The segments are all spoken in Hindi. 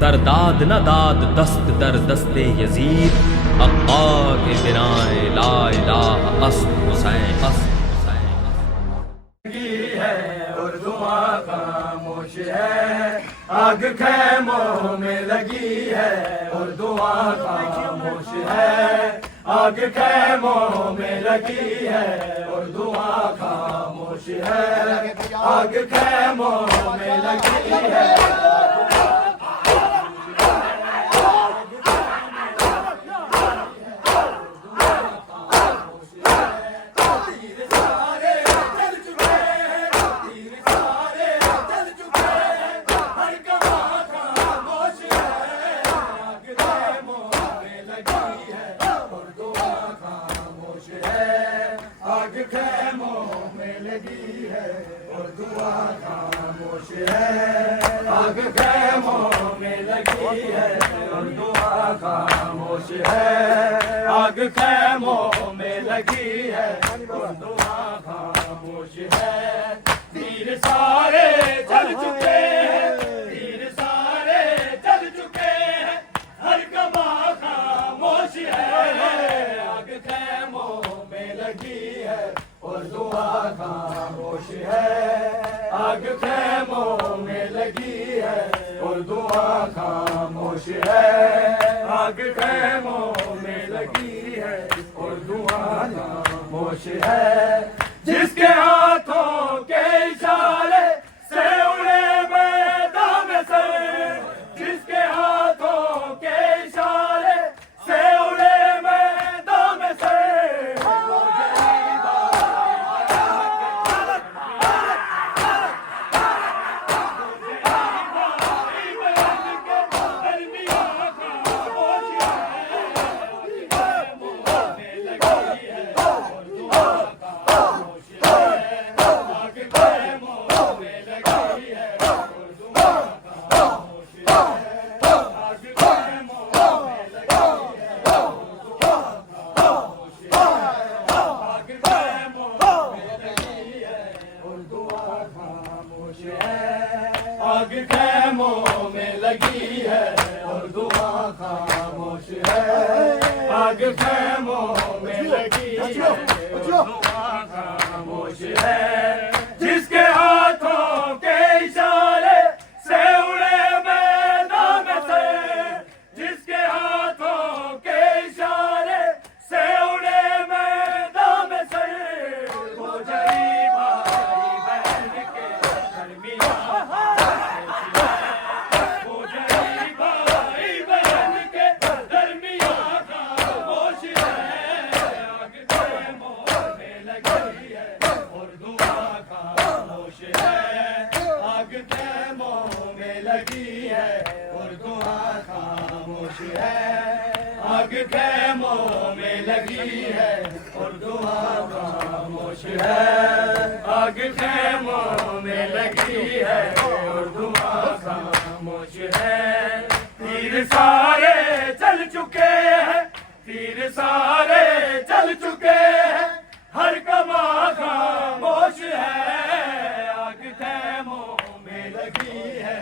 तरदाद न दाद दस्त दर दस्ते यजीद, अक्का के बिनाए ला इलाहा अस्म हुसैन। है और दुआ खामोश है, आग खैमों में लगी है और दुआ खामोश है, आग खैमों में लगी है और दुआ खामोश है, आग खैमों में लगी है। आग खैमों में लगी है और दुआ खामोश है, आग खैमों में लगी है और दुआ खामोश है, आग खैमों में लगी है और दुआ खामोश है। तीर सारे जल चुके हैं, तीर सारे जल चुके हैं, हर कमा खामोश है, आग खैमों में लगी है और दुआ खामोश है, आग खैमों में लगी है और दुआ खामोश है, आग खैमों में लगी है और दुआ खामोश है। जिसके हाथों के इशारे से उड़े मैदान में सर, जिसके हाथों के इशारे से उड़े मैदान में सर, आग खैमों में लगी है और दुआ खामोश है, आग खैमों में लगी है और दुआ खामोश है। जिसके हाथों के इशारे से उड़े मैदान में से, जिसके हाथों के इशारे से उड़े मैदान में से, वो जरी भाई बहन के दरमियां लगी है और दुआ खामोश है, आग खैमों में लगी है और दुआ खामोश है, आग खैमों में लगी है और दुआ खामोश है। तीर सारे चल चुके हैं, तीर सारे चल चुके हैं, हर कमा खामोश है, आग खैमों में लगी है,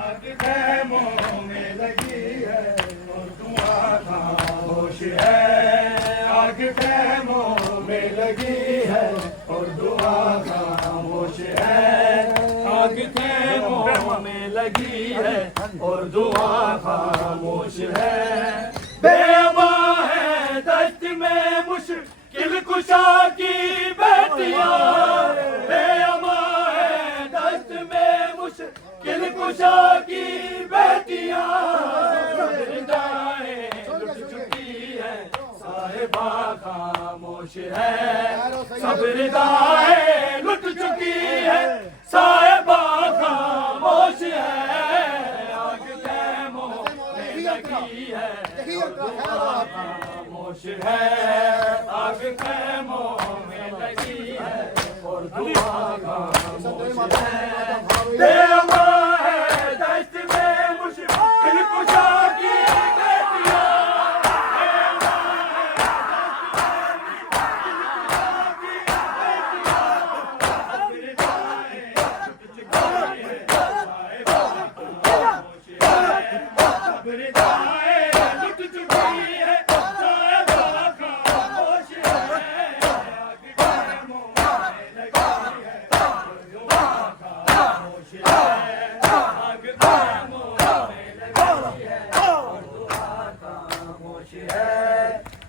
आग खैमों में लगी है और दुआ खामोश है, आग खैमों में लगी है और दुआ खामोश है, आग खैमों में लगी है और दुआ खामोश है। बेवा है दश्त में मुश्किल कुशा की बेटियां, बेवा है दश्त में मुश्किल कुशा की बेटियां, लुट चुकी है साहिबा खामोश है, सब रिदाएं लुट चुकी है साहिबा खामोश है, आग खैमों में लगी है खामोश है, आग खैमों में लगी है और दुआ खामोश है। देवा है दश्त में मुश्किल कुशा की बेटियां, देवा है दश्त में मुश्किल कुशा की बेटियां, खामोश है, आग खैमों में लगी है और दुआ खामोश है,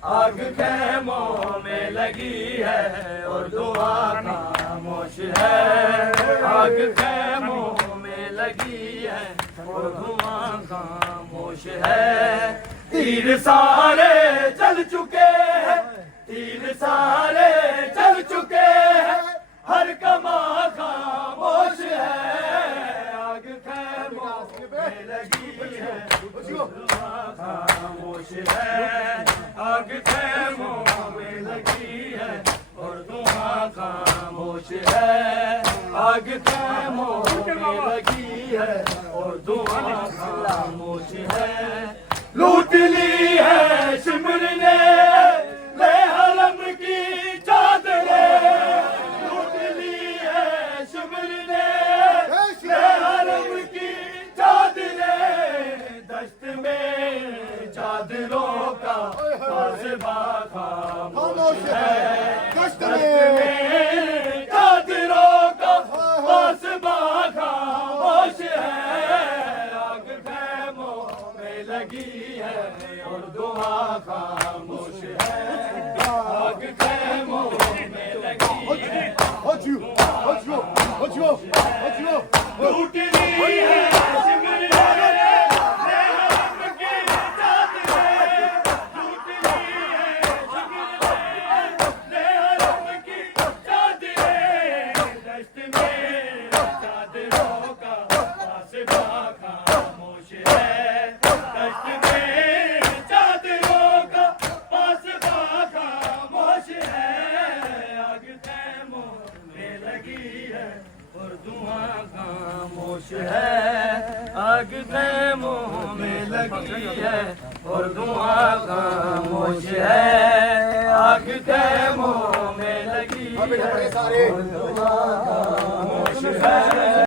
आग खैमों में लगी है और दुआ खामोश है, आग खैमों में लगी है और धुआं खामोश है। तीर सारे चल चुके हैं, तीर सारे चल चुके हैं, हर कमा खामोश है, आग खैमों में लगी है धुआं खामोश है, आग खैमों में लगी है और धुआं खामोश है, आग खैमों में लगी है और धुआं खामोश है। लूट ली है शिमर ने ले हरम की चादरें, लूट ली है शिमर ने ले हरम की चादरें, दश्त में चादरों का फासबा खामोश है, दश्त में चादरों का फासबा खामोश है, आग खैमों में लगी है और दुआ खामोश है, आग खैमों में लगी है लूट ली है शिमर ने ले हरम की चादरें, लूट ली है शिमर ने ले हरम की चादरें, दश्त में चादरों का फासबा खामोश है, दश्त में चादरों का फासबा खामोश है, आग खैमों में लगी है और धुआं खामोश है, आग खैमों में लगी है और धुआं खामोश है, आग खैमों में लगी है और धुआं